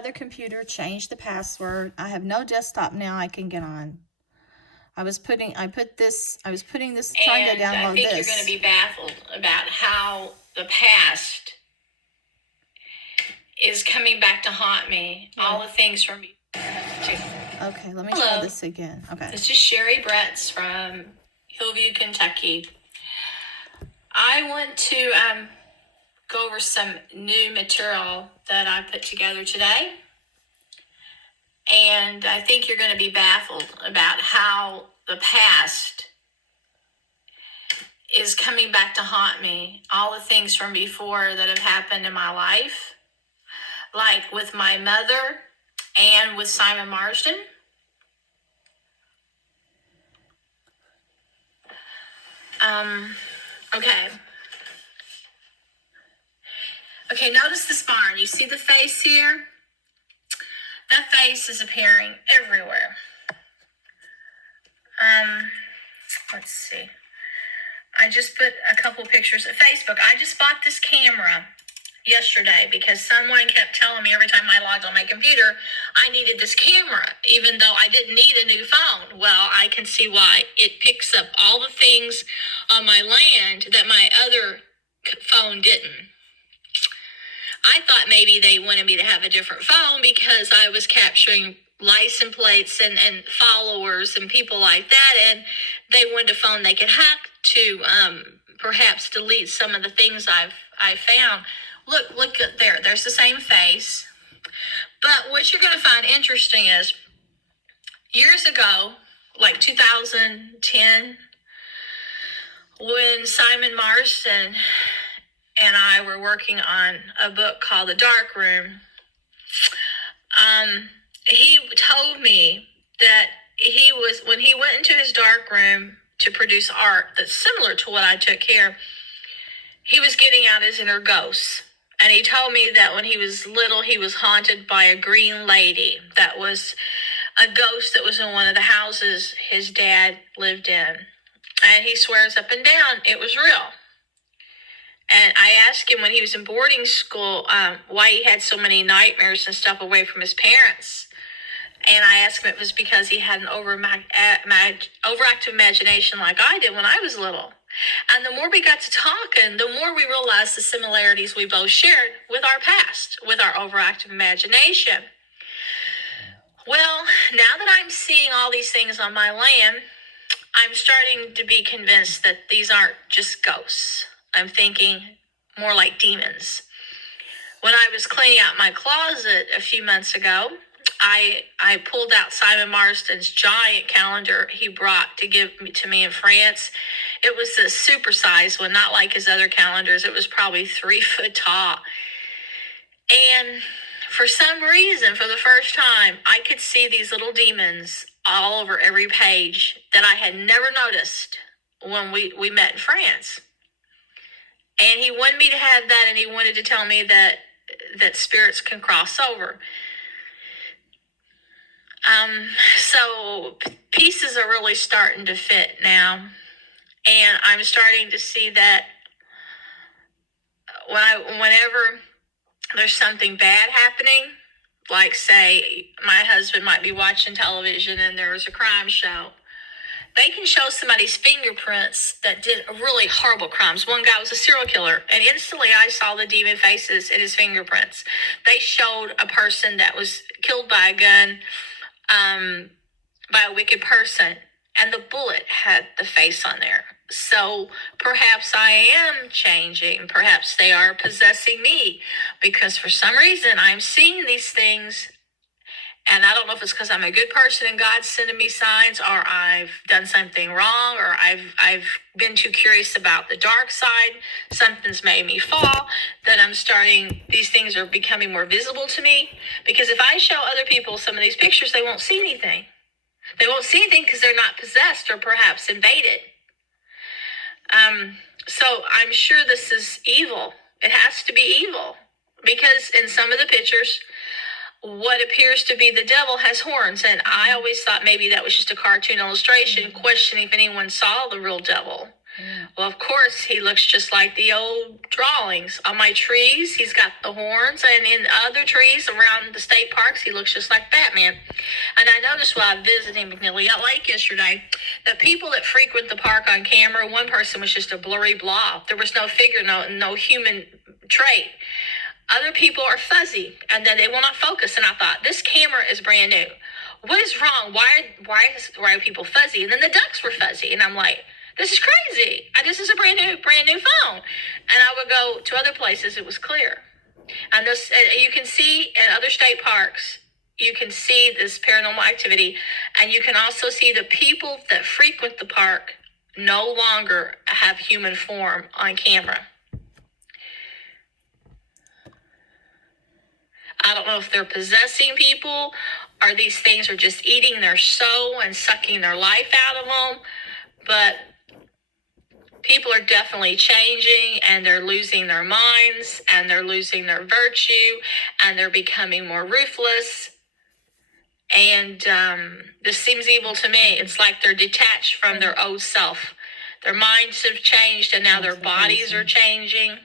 other computer, changed the password. I have no desktop now I can get on. I was putting this, trying to download this. I think you're going to be baffled about how the past is coming back to haunt me. Yeah. All the things from... Okay, let me try this again. Okay. This is Sherry Bretz from Hillview, Kentucky. I want to go over some new material that I put together today. And I think you're going to be baffled about how the past is coming back to haunt me. All the things from before that have happened in my life, like with my mother and with Simon Marsden. Okay, notice this barn. You see the face here? That face is appearing everywhere. Let's see. I just put a couple pictures at Facebook. I just bought this camera yesterday because someone kept telling me every time I logged on my computer, I needed this camera, even though I didn't need a new phone. Well, I can see why. It picks up all the things on my land that my other phone didn't. I thought maybe they wanted me to have a different phone because I was capturing license plates and followers and people like that, and they wanted a phone they could hack to perhaps delete some of the things I found. Look there. There's the same face. But what you're going to find interesting is years ago, like 2010, when Simon Marsden and I were working on a book called The Dark Room, he told me that when he went into his dark room to produce art that's similar to what I took here, he was getting out his inner ghosts. And he told me that when he was little, he was haunted by a green lady that was a ghost that was in one of the houses his dad lived in. And he swears up and down it was real. And I asked him when he was in boarding school why he had so many nightmares and stuff away from his parents. And I asked him if it was because he had an overactive imagination like I did when I was little. And the more we got to talking, the more we realized the similarities we both shared with our past, with our overactive imagination. Well, now that I'm seeing all these things on my land, I'm starting to be convinced that these aren't just ghosts. I'm thinking more like demons. When I was cleaning out my closet a few months ago, I pulled out Simon Marsden's giant calendar he brought to give to me in France. It was a supersized one, not like his other calendars. It was probably 3 foot tall. And for some reason, for the first time, I could see these little demons all over every page that I had never noticed when we met in France. And he wanted me to have that, and he wanted to tell me that spirits can cross over. So pieces are really starting to fit now. And I'm starting to see that whenever there's something bad happening, like say my husband might be watching television and there was a crime show, they can show somebody's fingerprints that did really horrible crimes. One guy was a serial killer, and instantly I saw the demon faces in his fingerprints. They showed a person that was killed by a gun, by a wicked person, and the bullet had the face on there. So perhaps I am changing. Perhaps they are possessing me, because for some reason I'm seeing these things. And I don't know if it's because I'm a good person and God's sending me signs, or I've done something wrong, or I've been too curious about the dark side. Something's made me fall, that these things are becoming more visible to me. Because if I show other people some of these pictures, they won't see anything. They won't see anything because they're not possessed or perhaps invaded. So I'm sure this is evil. It has to be evil, because in some of the pictures, what appears to be the devil has horns. And I always thought maybe that was just a cartoon illustration, questioning if anyone saw the real devil. Well, of course, he looks just like the old drawings. On my trees, he's got the horns, and in other trees around the state parks, he looks just like Batman. And I noticed while I was visiting McNeely Lake yesterday that people that frequent the park on camera, one person was just a blurry blob. There was no figure, no human trait. Other people are fuzzy, and then they will not focus. And I thought, this camera is brand new. What is wrong? Why are people fuzzy? And then the ducks were fuzzy, and I'm like, this is crazy. This is a brand new phone. And I would go to other places, it was clear. And this, you can see in other state parks, you can see this paranormal activity, and you can also see the people that frequent the park no longer have human form on camera. I don't know if they're possessing people, or these things are just eating their soul and sucking their life out of them, but people are definitely changing, and they're losing their minds, and they're losing their virtue, and they're becoming more ruthless. And this seems evil to me. It's like they're detached from their old self. Their minds have changed, and now their bodies are changing.